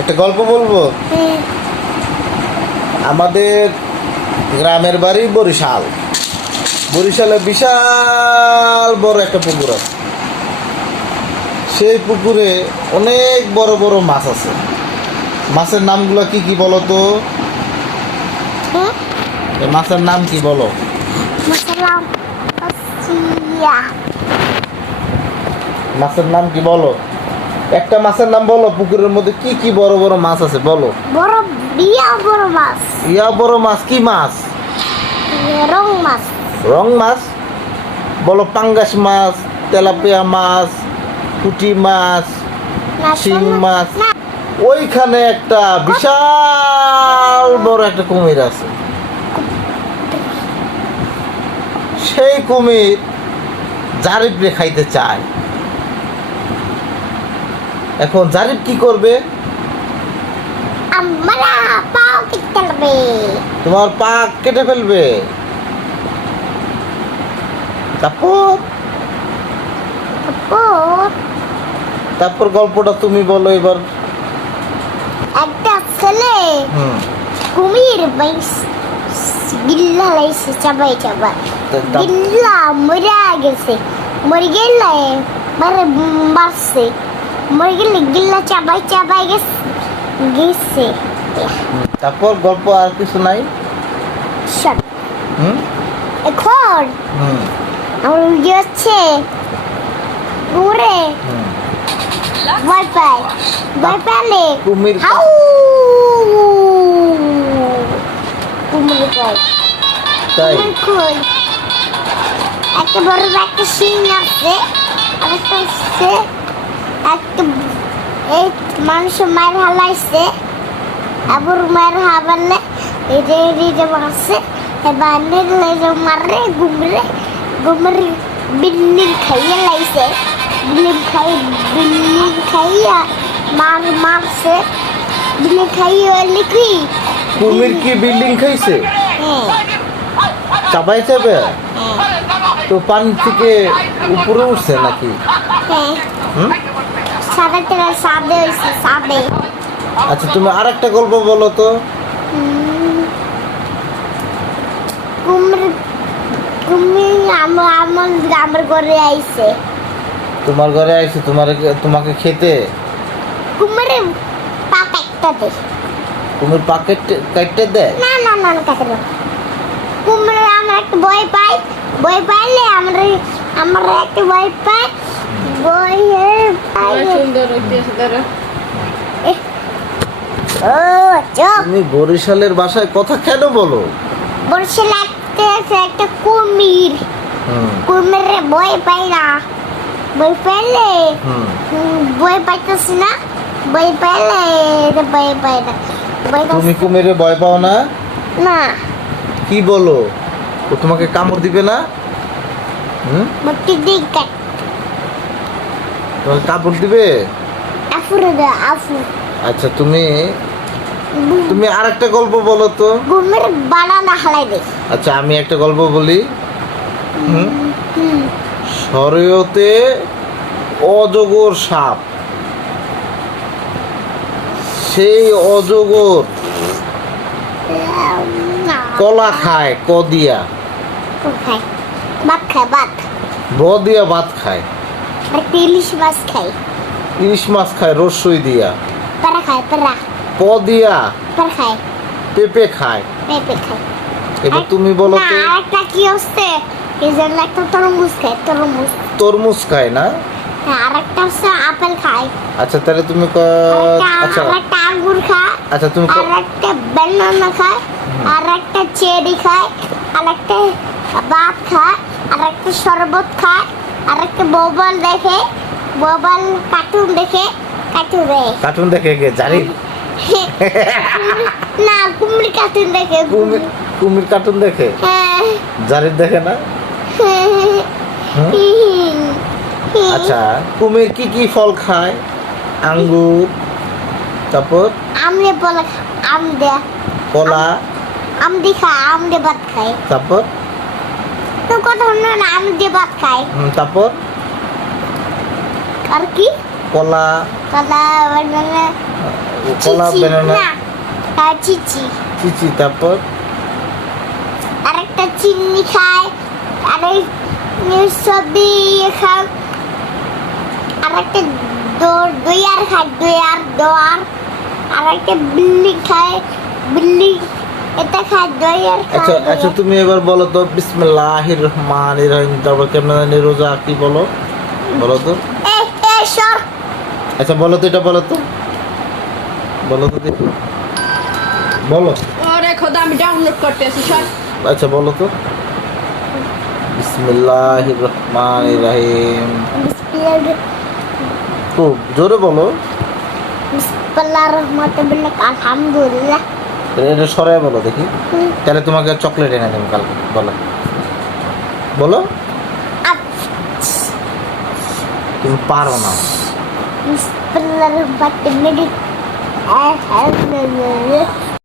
একটা গল্প বলবো। আমাদের গ্রামের বাড়ি বরিশাল। বরিশালে বিশাল বড় একটা পুকুর আছে। সেই পুকুরে অনেক বড় বড় মাছ আছে। মাছের নামগুলো কি কি বলো তো? এই মাছের নাম কি বলো? মাছের নাম কি বলো? একটা মাছের নাম বলো। পুকুরের মধ্যে কি কি বড় বড় মাছ আছে বলো? বড় মাছ। ইয়া বড় মাছ কি মাছ? রং মাছ। রং মাছ বলো। পাঙ্গাস মাছ, তেলাপিয়া মাছ, পুঁটি মাছ, শিং মাছ। ওইখানে একটা বিশাল বড় একটা কুমির আছে। সেই কুমির জারিফরে খাইতে চায়। এখন জারিফ কি করবে? আমরা পাও কেটে ফেলবে। তোমার পা কেটে ফেলবে। তারপর তারপর গল্পটা তুমি বলো এবার। একটা ছেলে কুমির গিল্লা লাইছে চাবাই চাবাই। গিল্লা মরে গেছে। মরে গেলে মারছে। মরে গেলে গিল্লা চাবাই চাবাই গেছে। তারপর গল্প আর কিছু নাই। এখন আমার হচ্ছে ঘুরে ভয় পাইলে কুমির কুমির কয় তাই একটা বড় একটা শিং আছে। আরেকটা হচ্ছে একটা এই মানুষ মায়ের হালাইছে। আবার মায়ের হাবালে এই যে মারছে। বান্ডেল মারে ঘুমরে বিল্ডিং খাইয়া লাইছে। বিল্ডিং খাইয়া মারছে। বিল্ডিং খাইয়া লিখি কুমির কি বিল্ডিং খাইছে? চাবাই চাবে তো পানি থেকে উপরে উঠছে নাকি? সাদে তেরা সাদে হইছে সাদে। আচ্ছা তুমি আর একটা গল্প বলো তো। কুমির আমার ঘরে আইছে। তোমার ঘরে আইছে তোমাকে খেতে? কুমিরের পা কাটতে দে। কুমির পাকেট কাটতে দেয়? না কাটতে না। কুমির আমার একটা ভয় পাইলে আমরা একটা ভয় পাই। সুন্দর হইতেছে দাঁড়া। তুমি বরিশালের ভাষায় কথা কেন বলো? বরিশাল একটা কুমির। কুমিরে ভয় পাই না। ভয় পাইলে ভয় পাইতেছি না। ভয় পাইলে ভয় পাই না। তুমি কুমিরে ভয় পাও না? না। কি বলো? ও তোমাকে কামড় দিবে না? মুক্তি দিক কাট। তোমাকে কামড় দিবে? আফু। আচ্ছা তুমি আর একটা গল্প বলো তো। কুমির বানানা হালাই দে। আচ্ছা আমি একটা গল্প বলি। শরীয়তে অজগর সাপ। সেই অজগর কলা খায় ক দিয়া। ভাত খায় ভাত। ব দিয়া ভাত খায়। ইলিশ মাছ খায়। ইলিশ মাছ খায় রসই দিয়া। পেরা খায় পেরা। প দিয়া পেরা খায়। পেঁপে খায়। পেঁপে খায়। এবার তুমি বলো তো। আরেকটা কি হচ্ছে? এই যে একটা তরমুজ খায়। তরমুজ খায় না? হ্যাঁ আরেকটা হচ্ছে আপেল খায়। আচ্ছা তাহলে তুমি আচ্ছা আরেকটা আঙ্গুর খায়। আচ্ছা তুমি আরেকটা বেনানা খায়। আরেকটা চেরি খায়। আরেকটা ভাত খায়। আরেকটা শরবত খায়। আরেকটা মোবাইল দেখে। মোবাইল কার্টুন দেখে। কার্টুন দেখে কে জানি না কুমির কার্টুন দেখে। কুমির কার্টুন দেখে? হ্যাঁ। জারিফ দেখে না? আচ্ছা কুমির কি কি ফল খায়? আঙ্গুর, তারপর আমলে বলা কলা, আমদি খায়। আমদে ভাত খায়। তারপর তো কথা না আমদে ভাত খায়। তারপর আর কি? কলা বানানা কলা চিচি, ব্যানানা না চিচি। চিচি, তারপর আরেকটা চিনি খায়, আরেক সবজি খায়, আরেকটা দইয়ার খায়, দোয়ার, আরেকটা বিল্লি খায়, বিল্লি এটা খায় দইয়ার আচ্ছা খায়। আচ্ছা, তুমি এবার বলো তো বিসমিল্লাহির রহমানির রহিম, তারপর কেমন জানি রোজা কি বলো, বলো তো। এ সর। আচ্ছা বলো তো, এটা বলো তো, বলো তো দেখি, বলো। ওরে খোদা আমি ডাউনলোড করতেছি সর। আচ্ছা বলো তো বিসমিল্লাহির রহমানির রহিম, খুব জোরে বলো। বিসমিল্লাহির রহমানির রহিম, আলহামদুলিল্লাহ। এটা সরাই বলো দেখি, তাহলে তোমাকে চকলেট এনে দেবো কালকে, বলো বলো। তুমি পারো না। বিসমিল্লাহির রহমানির রহিম, আলহামদুলিল্লাহ।